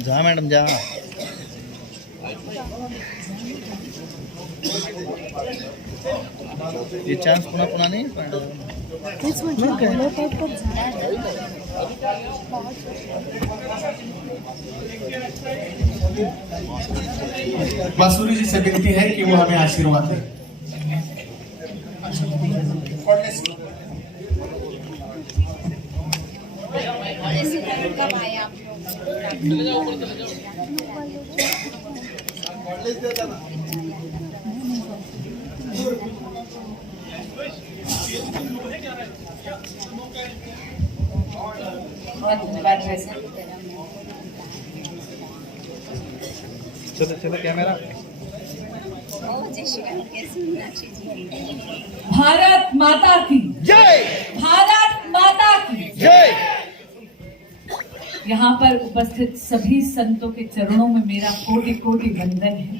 जा मैडम जा। ये चांस पुन्हा पुन्हा नहीं बांसुरी जी से विनती है कि वो हमें आशीर्वाद दें। चलो चलो कैमरा। भारत माता की जय। भारत माता की जय। यहाँ पर उपस्थित सभी संतों के चरणों में मेरा कोटि कोटि वंदन है।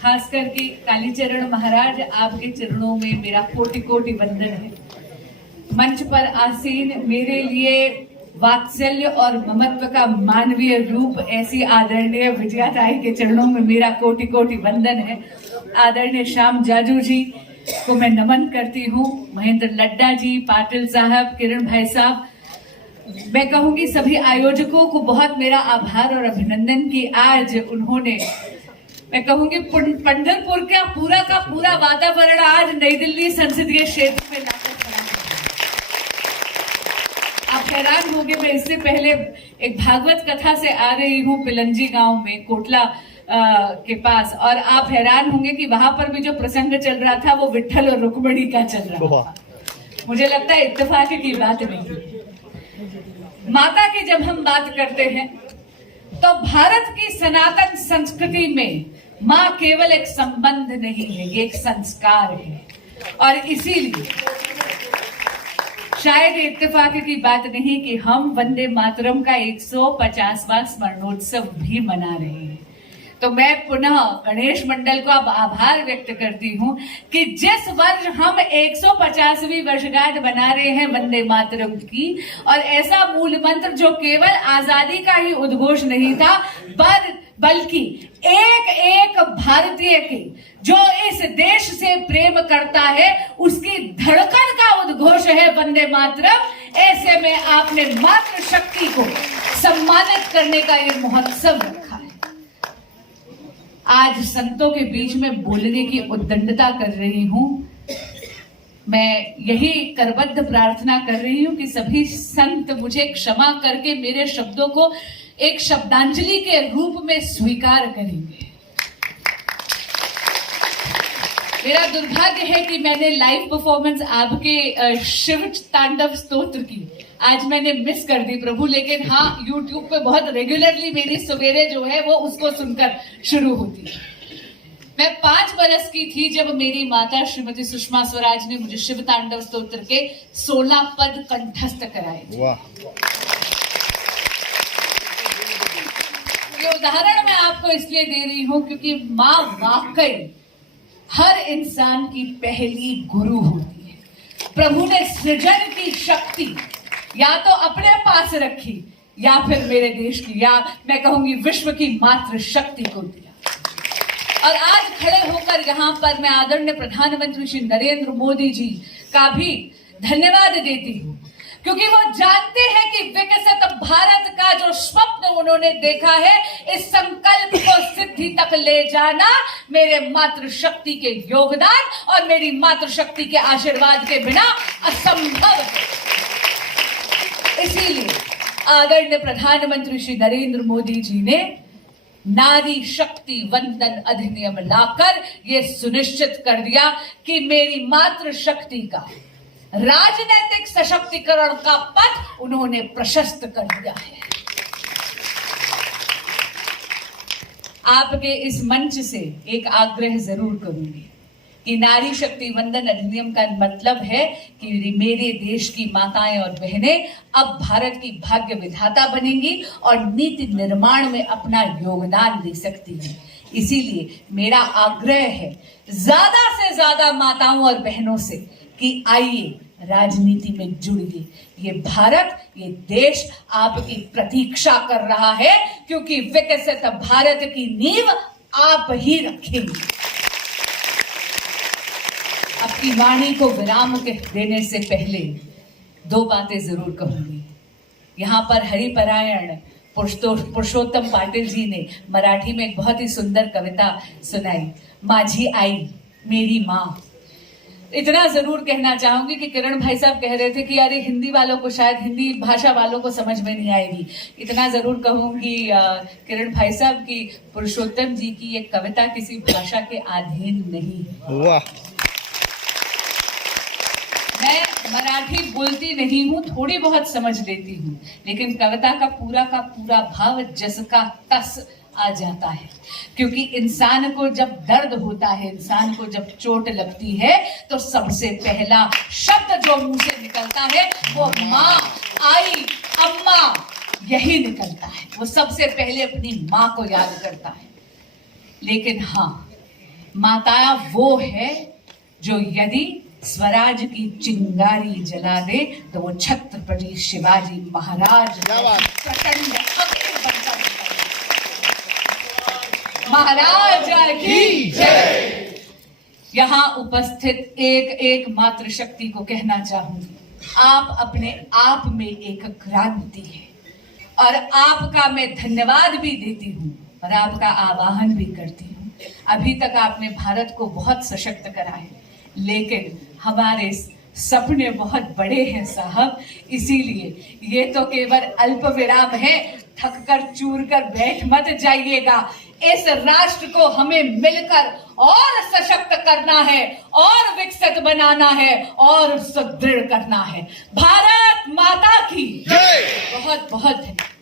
खास करके कालीचरण महाराज आपके चरणों में मेरा कोटि कोटि वंदन है। मंच पर आसीन मेरे लिए वात्सल्य और ममत्व का मानवीय रूप ऐसी आदरणीय विजया ताई के चरणों में मेरा कोटि कोटि वंदन है। आदरणीय श्याम जाजू जी को मैं नमन करती हूँ, महेंद्र लड्डा जी, पाटिल साहब, किरण भाई साहब। मैं कहूंगी सभी आयोजकों को बहुत मेरा आभार और अभिनंदन कि आज उन्होंने, मैं कहूंगी पंढरपुर का पूरा वातावरण आज नई दिल्ली संसदीय क्षेत्र में लाकर खड़ा है। आप हैरान होंगे, मैं इससे पहले एक भागवत कथा से आ रही हूँ पिलंजी गांव में, कोटला के पास, और आप हैरान होंगे कि वहां पर भी जो प्रसंग चल रहा था वो विट्ठल और रुक्मिणी का चल रहा था। मुझे लगता है इत्तेफाक की बात नहीं। माता की जब हम बात करते हैं तो भारत की सनातन संस्कृति में माँ केवल एक संबंध नहीं है, ये एक संस्कार है। और इसीलिए शायद इत्तेफाक की बात नहीं कि हम वंदे मातरम का 150वां स्मरणोत्सव भी मना रहे हैं। तो मैं पुनः गणेश मंडल को अब आभार व्यक्त करती हूँ कि जिस वर्ष हम 150वीं वर्षगांठ बना रहे हैं वंदे मातरम की, और ऐसा मूल मंत्र जो केवल आजादी का ही उद्घोष नहीं था बल्कि एक एक भारतीय की जो इस देश से प्रेम करता है उसकी धड़कन का उद्घोष है वंदे मातरम। ऐसे में आपने मातृशक्ति को सम्मानित करने का ये महोत्सव रखा है। आज संतों के बीच में बोलने की उद्दंडता कर रही हूं। मैं यही करबद्ध प्रार्थना कर रही हूं कि सभी संत मुझे क्षमा करके मेरे शब्दों को एक शब्दांजलि के रूप में स्वीकार करेंगे। मेरा दुर्भाग्य है कि मैंने लाइव परफॉर्मेंस आपके शिव तांडव स्तोत्र की आज मैंने मिस कर दी प्रभु, लेकिन हाँ यूट्यूब पे बहुत रेगुलरली मेरी सवेरे जो है वो उसको सुनकर शुरू होती है। मैं 5 बरस की थी जब मेरी माता श्रीमती सुषमा स्वराज ने मुझे शिव तांडव स्तोत्र के 16 पद कंठस्थ कराए थे। ये उदाहरण मैं आपको इसलिए दे रही हूं क्योंकि माँ वाकई हर इंसान की पहली गुरु होती है। प्रभु ने सृजन की शक्ति या तो अपने पास रखी या फिर मेरे देश की, या मैं कहूंगी विश्व की मातृ शक्ति को दिया। और आज खड़े होकर यहाँ पर मैं आदरणीय प्रधानमंत्री श्री नरेंद्र मोदी जी का भी धन्यवाद देती हूँ, क्योंकि वो जानते हैं कि विकसित भारत का जो स्वप्न उन्होंने देखा है, इस संकल्प को सिद्धि तक ले जाना मेरे मातृशक्ति के योगदान और मेरी मातृशक्ति के आशीर्वाद के बिना असंभव है। इसीलिए आदरणीय प्रधानमंत्री श्री नरेंद्र मोदी जी ने नारी शक्ति वंदन अधिनियम लाकर यह सुनिश्चित कर दिया कि मेरी मातृशक्ति का राजनीतिक सशक्तिकरण का पथ उन्होंने प्रशस्त कर दिया है। आपके इस मंच से एक आग्रह जरूर करूंगी कि नारी शक्ति वंदन अधिनियम का मतलब है कि मेरे देश की माताएं और बहनें अब भारत की भाग्य विधाता बनेंगी और नीति निर्माण में अपना योगदान दे सकती हैं। इसीलिए मेरा आग्रह है ज्यादा से ज्यादा माताओं और बहनों से कि आइए राजनीति में जुड़िए। ये भारत, ये देश आपकी प्रतीक्षा कर रहा है, क्योंकि विकसित भारत की नींव आप ही रखेंगे। अपनी वाणी को विराम देने से पहले दो बातें जरूर कहूंगी। यहाँ पर हरिपरायण पुरुषोत्तम पाटिल जी ने मराठी में एक बहुत ही सुंदर कविता सुनाई, माझी आई, मेरी माँ। इतना जरूर कहना चाहूंगी कि किरण भाई साहब कह रहे थे कि यार हिंदी वालों को, शायद हिंदी भाषा वालों को समझ में नहीं आएगी। इतना जरूर कहूंगी किरण भाई साहब की पुरुषोत्तम जी की ये कविता किसी भाषा के अधीन नहीं है। वाह। मैं मराठी बोलती नहीं हूँ, थोड़ी बहुत समझ लेती हूँ, लेकिन कविता का पूरा भाव जस का तस आ जाता है। क्योंकि इंसान को जब दर्द होता है, इंसान को जब चोट लगती है, तो सबसे पहला शब्द जो मुंह से निकलता है वो माँ, आई, अम्मा, यही निकलता है। वो सबसे पहले अपनी माँ को याद करता है। लेकिन हाँ, माता वो है जो यदि स्वराज की चिंगारी जला दे तो वो छत्रपति शिवाजी महाराज प्रचंड फकीर बनता है। महाराजा की जय। यहाँ उपस्थित एक मात्र शक्ति को कहना चाहूंगी, आप अपने आप में एक क्रांति है और आपका मैं धन्यवाद भी देती हूँ और आपका आवाहन भी करती हूँ। अभी तक आपने भारत को बहुत सशक्त करा है, लेकिन हमारे सपने बहुत बड़े हैं साहब। इसीलिए ये तो केवल अल्प विराम है, थक कर चूर कर बैठ मत जाइएगा। इस राष्ट्र को हमें मिलकर और सशक्त करना है और विकसित बनाना है और सुदृढ़ करना है। भारत माता की जय। बहुत बहुत धन्यवाद।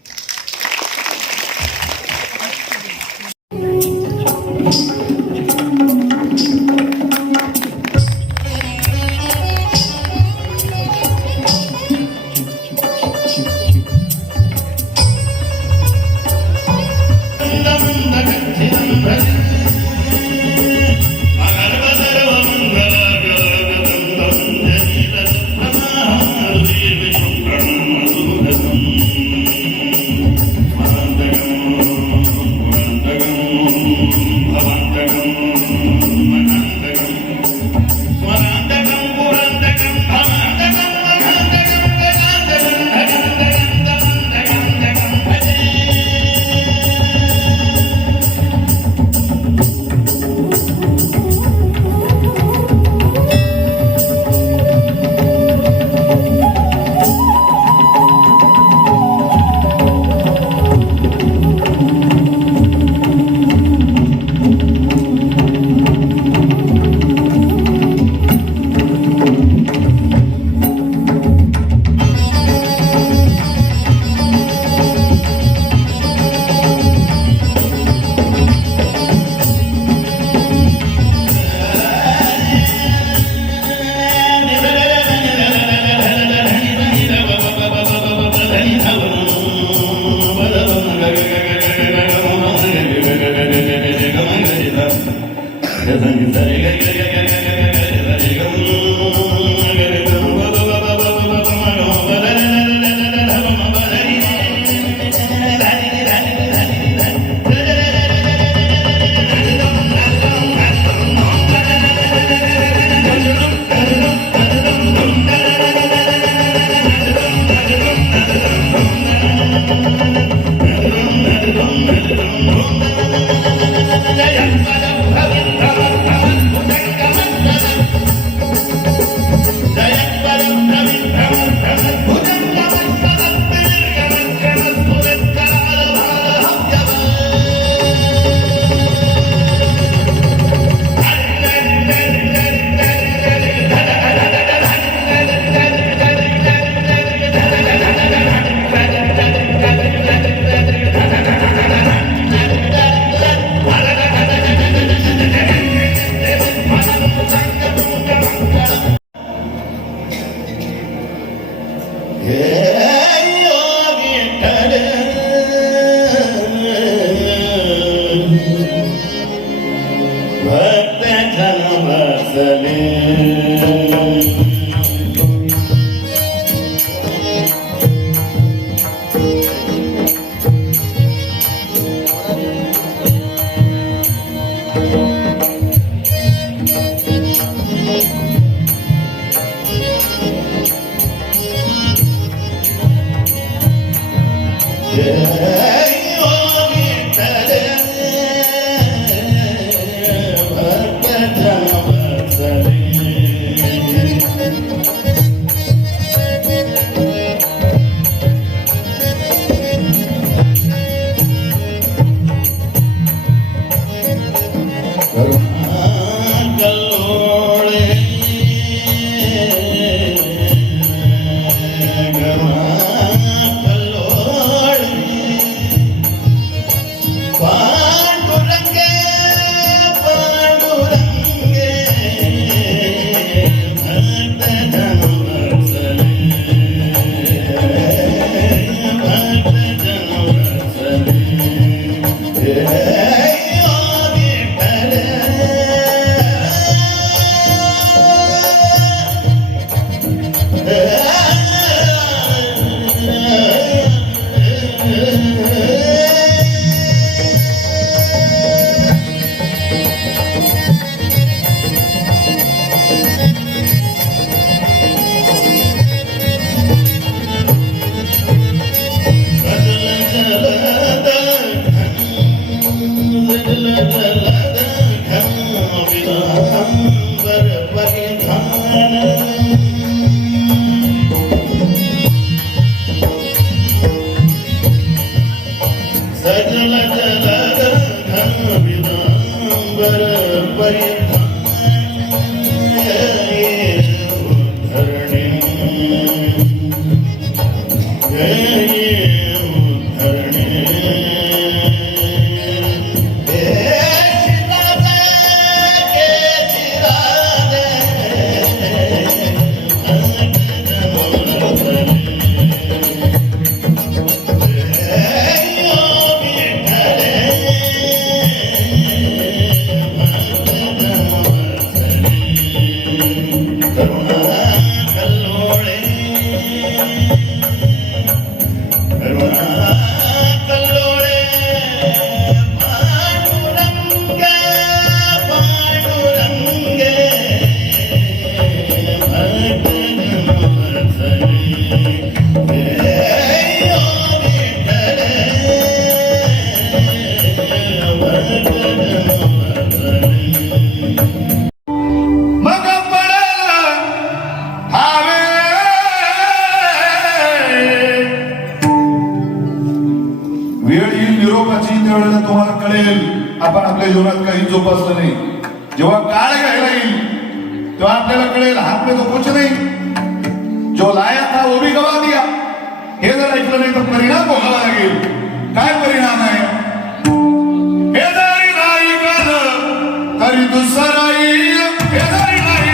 भक्त जन बसले वेळ येईल निरोपाची त्यावेळेला तुम्हाला कळेल आपण आपल्या जीवनात काही जोपासलं नाही. जेव्हा काळ घ्यायला येईल तेव्हा आपल्याला कळेल हात में तो कुछ नहीं, जो लाया था वो भी गवा दिया. हे जर ऐकलं नाही तर परिणाम भोगावा लागेल. काय परिणाम आहे? हे जरी नाही झालं तरी दुसरा येईल. हे जरी नाही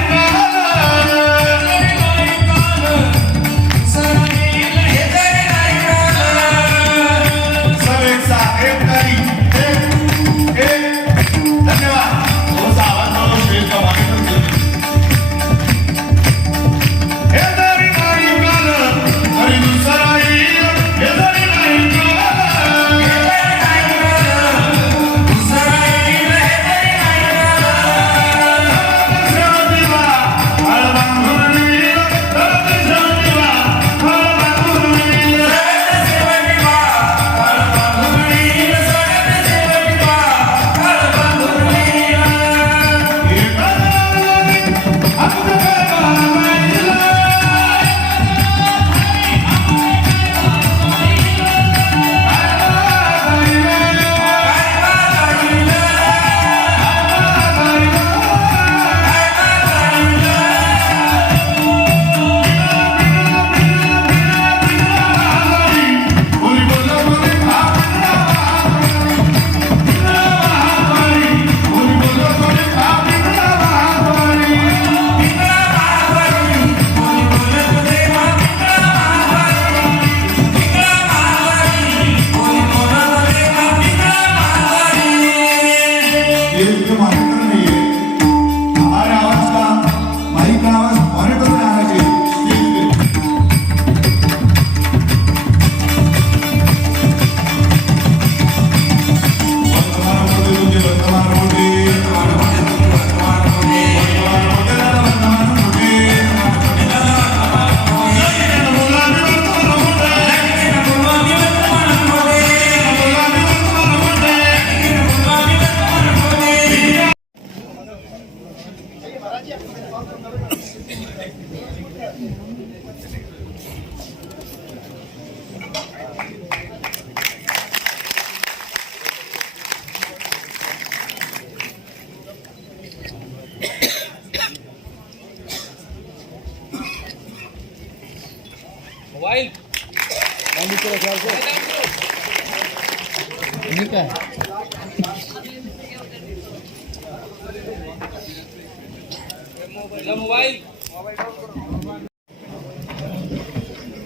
मान्य नाही.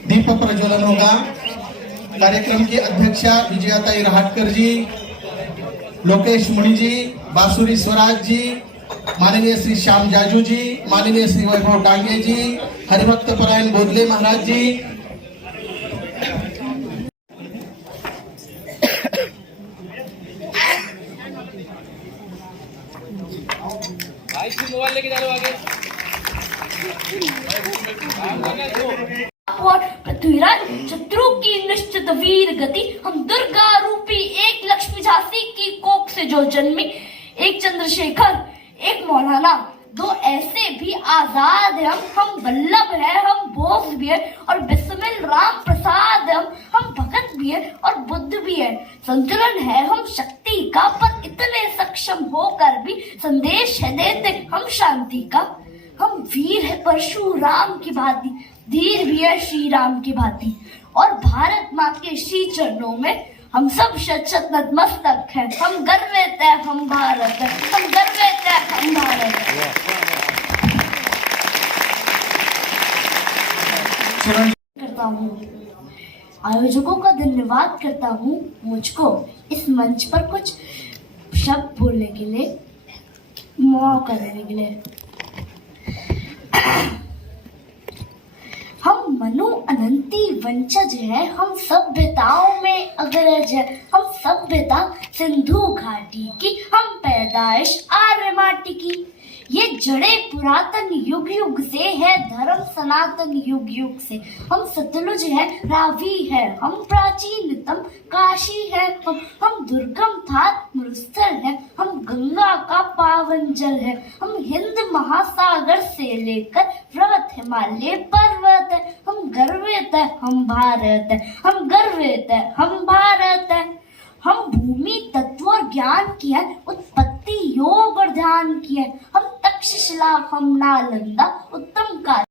दीप प्रज्वलन होगा। कार्यक्रम की अध्यक्षा विजयाताई रहाटकर जी, लोकेश मुनि जी, बासुरी स्वराज जी, माननीय श्री श्याम जाजू जी, माननीय श्री वैभव डांगे जी, हरिभक्त परायण बोधले महाराज जी, और पृथ्वीराज शत्रु की निश्चित वीर गति, हम दुर्गा रूपी एक लक्ष्मी झांसी की कोख से जो जन्मी, एक चंद्रशेखर एक मौलाना, दो ऐसे भी आजाद हैं हम वल्लभ है, हम बोस भी है और बिस्मिल राम प्रसाद हम भगत भी है और बुद्ध भी है। संतुलन है हम शक्ति का, पर इतने सक्षम होकर भी संदेश है देते हम शांति का। हम वीर है परशुराम की भांति, धीर भी है श्री राम की भांति, और भारत माँ के श्री चरणों में हम सब शत नतमस्तक हैं। हम गर्वित है हम भारत है, हम गर्वित है हम भारत है। करता हूँ, आयोजकों का धन्यवाद करता हूँ मुझको इस मंच पर कुछ शब्द बोलने के लिए, मौका देने के लिए। हम मनु अनंती वंशज है, हम सभ्यताओं में अग्रज है, हम सभ्यता सिंधु घाटी की, हम पैदाइश आर्य माटी की। ये जड़े पुरातन युग युग से है, धर्म सनातन युग युग से। हम सतलुज है, रावी है, हम प्राचीनतम काशी है, हम दुर्गम था मरुस्थल है, हम गंगा का पावन जल है, हम हिंद महासागर से लेकर पर्वत हिमालय पर्वत है। हम गर्वित है हम भारत है, हम गर्वित है हम भारत है। हम भूमि तत्व और ज्ञान की है, उत्पत्ति योग और ध्यान की है। हम तक्षशिला हम नालंदा उत्तम कार्य